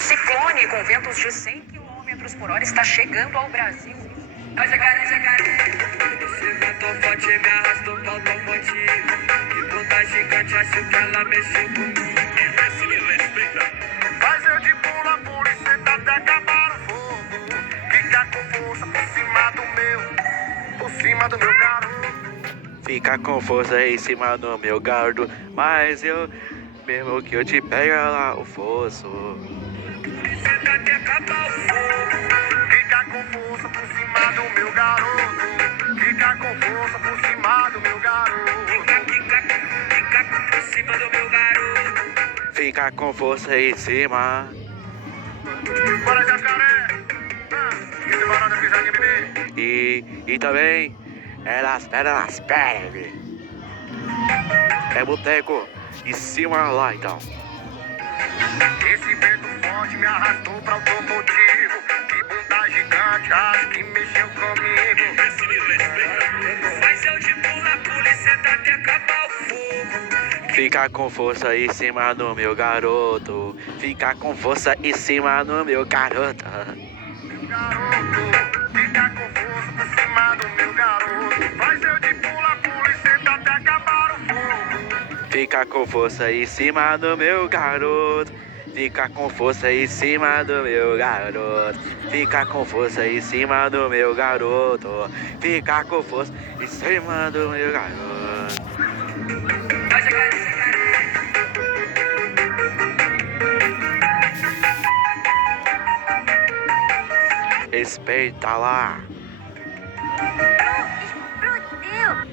ciclone com ventos de 100 km por hora está chegando ao Brasil. Jacaré. Esse vento forte me arrastou pra automotivo. Que bunda gigante, acho que ela mexeu comigo. Esse me respeita. Faz eu de pula, e senta até acabar o fogo. Fica com força por cima do meu garoto. Fica com força em cima do meu garoto. Mas eu, mesmo que eu te pegue lá o fosso. Senta até acabar o fogo. Fica com força por cima do meu garoto. Fica com força por cima do meu garoto. Fica por cima do meu garoto. Fica com força em cima. Bora, jacaré. Esse barulho da pisadinha, bebê. E também elas pedem. É boteco em cima lá então. Esse vento forte me arrastou pra automotivo. Que bunda gigante, acho que mexeu comigo. Esse me respeita. Faz eu de pula e senta até acabar o fogo. Fica com força em cima do meu garoto. Fica com força em cima do meu garoto. Garoto, fica com força por cima do meu garoto. Faz eu de pula e senta até acabar o fogo. Fica com força em cima do meu garoto. Fica com força em cima do meu garoto. Fica com força em cima do meu garoto. Fica com força em cima do meu garoto. Jacaré. Respeita lá.